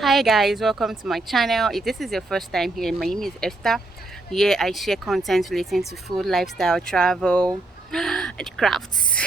Hi guys, welcome to my channel. If this is your first time here, my name is Esther. Here I share content relating to food, lifestyle, travel and crafts.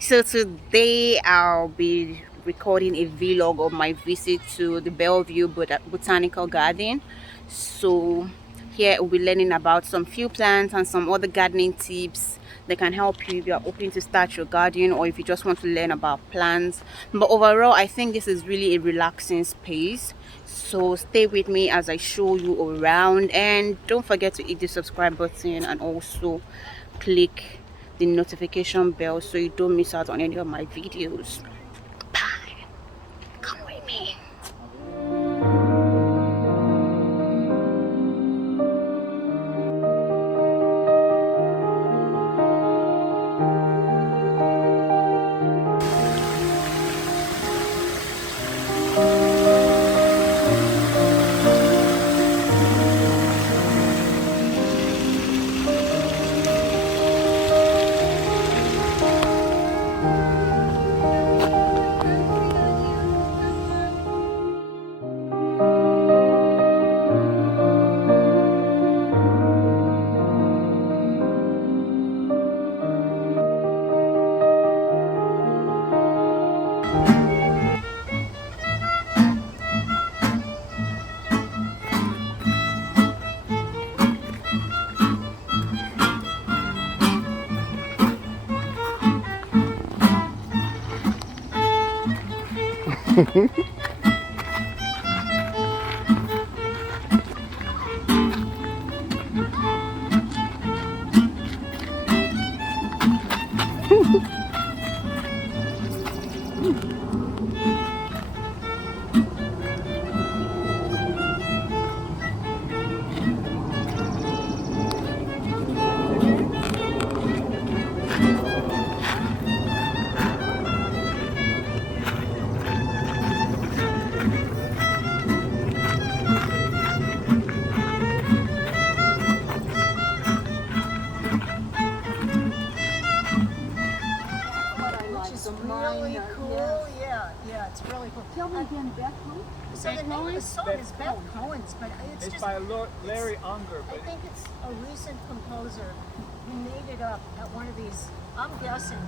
So today I'll be recording a vlog of my visit to the Bellevue botanical garden. So here we'll be learning about some few plants and some other gardening tips that can help you if you're hoping to start your garden or if you just want to learn about plants. But overall, I think this is really a relaxing space, so stay with me as I show you around, and don't forget to hit the subscribe button and also click the notification bell so you don't miss out on any of my videos. Bye. Come with me. Really cool, yeah, it's really cool. Tell me again, Beth who? So the name of the song is Beth Cohen's, but it's just by Larry Unger. I think it's a recent composer who made it up at one of these. I'm guessing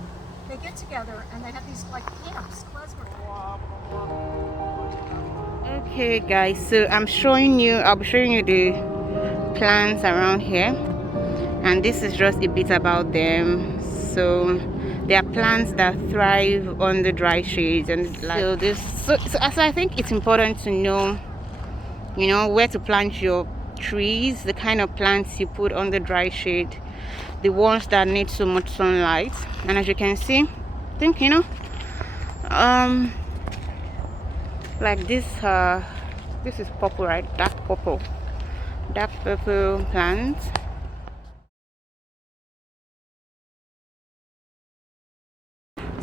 they get together and they have these like camps, klezmer. Okay guys, so I'll be showing you the plants around here, and this is just a bit about them. So they are plants that thrive on the dry shades, and so I think it's important to know, where to plant your trees, the kind of plants you put on the dry shade, the ones that need so much sunlight. And as you can see, I think like this is purple, right? Dark purple plant.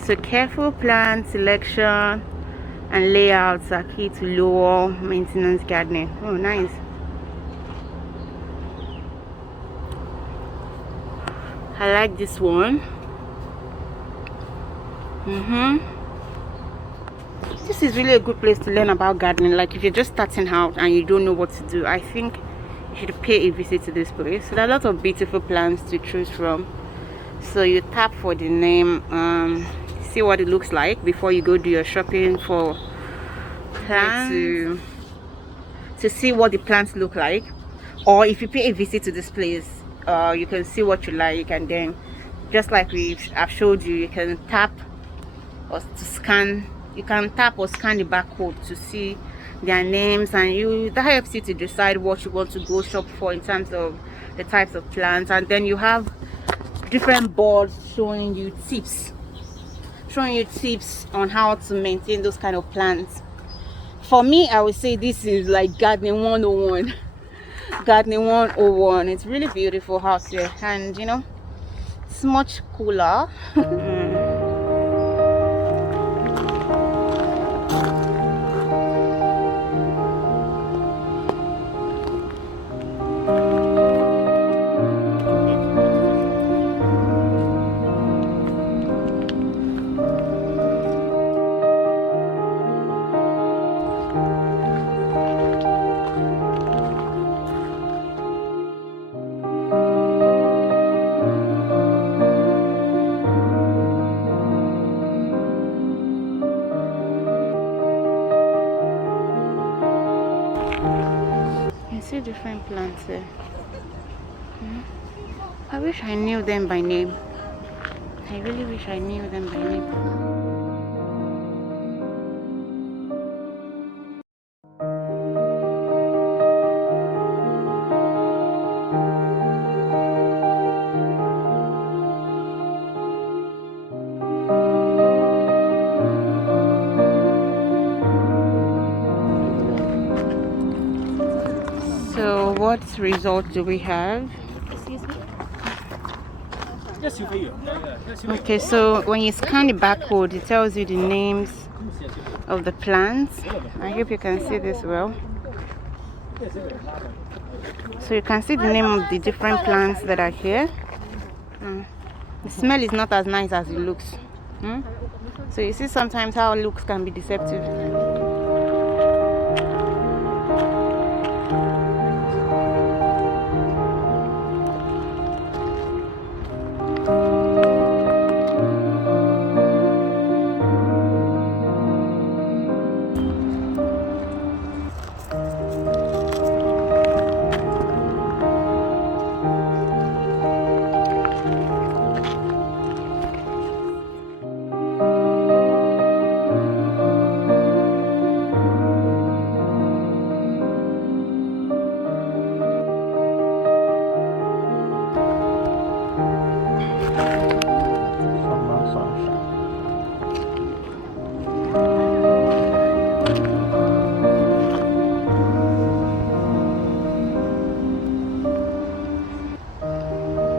So careful plant selection and layouts are key to lower maintenance gardening. Oh, nice. I like this one. This is really a good place to learn about gardening. Like if you're just starting out and you don't know what to do, I think you should pay a visit to this place. So there are a lot of beautiful plants to choose from. So you tap for the name, see what it looks like before you go do your shopping for plants, to see what the plants look like. Or if you pay a visit to this place, you can see what you like, and then just like I've showed you, you can tap or to scan. You can tap or scan the barcode to see their names, and that helps you to decide what you want to go shop for in terms of the types of plants. And then you have different boards showing you tips on how to maintain those kind of plants. For me, I would say this is like gardening 101. Gardening 101. It's really beautiful out here, and it's much cooler. see different plants there. I wish I knew them by name. I really wish I knew them by name. So what result do we have? Okay, so when you scan the barcode, it tells you the names of the plants. I hope you can see this well. So you can see the name of the different plants that are here. The smell is not as nice as it looks. So you see sometimes how looks can be deceptive.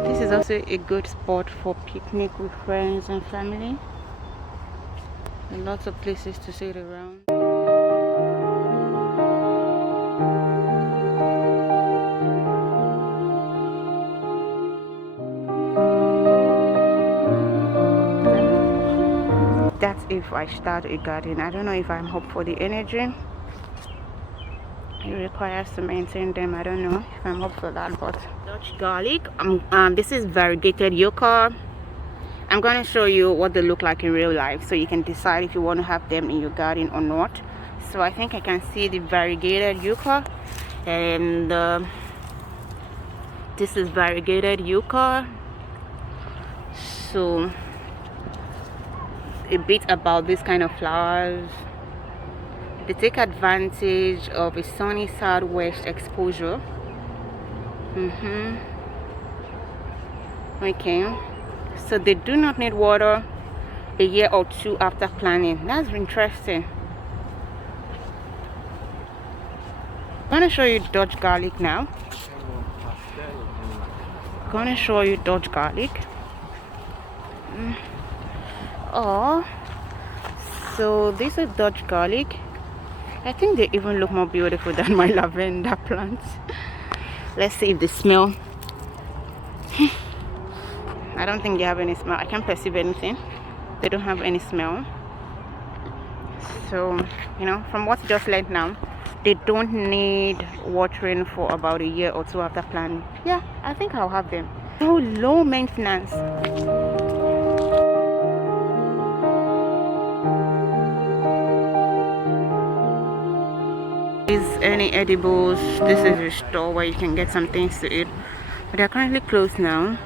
This is also a good spot for picnic with friends and family. And lots of places to sit around. That's if I start a garden. I don't know if I'm up for the energy it requires to maintain them. I don't know if I'm up for that. But Dutch garlic, this is variegated yucca. I'm going to show you what they look like in real life so you can decide if you want to have them in your garden or not. So I think I can see the variegated yucca, and this is variegated yucca. So a bit about this kind of flowers: they take advantage of a sunny southwest exposure. Okay, so they do not need water a year or two after planting. That's interesting. I'm gonna show you Dutch garlic now. I'm gonna show you Dutch garlic. Oh, so these are Dutch garlic. I think they even look more beautiful than my lavender plants. Let's see if they smell. I don't think they have any smell. I can't perceive anything. They don't have any smell. So, you know, from what you just learned now, they don't need watering for about a year or two after planting. Yeah, I think I'll have them. So low maintenance. Any edibles. This is a store where you can get some things to eat, but they're currently closed now.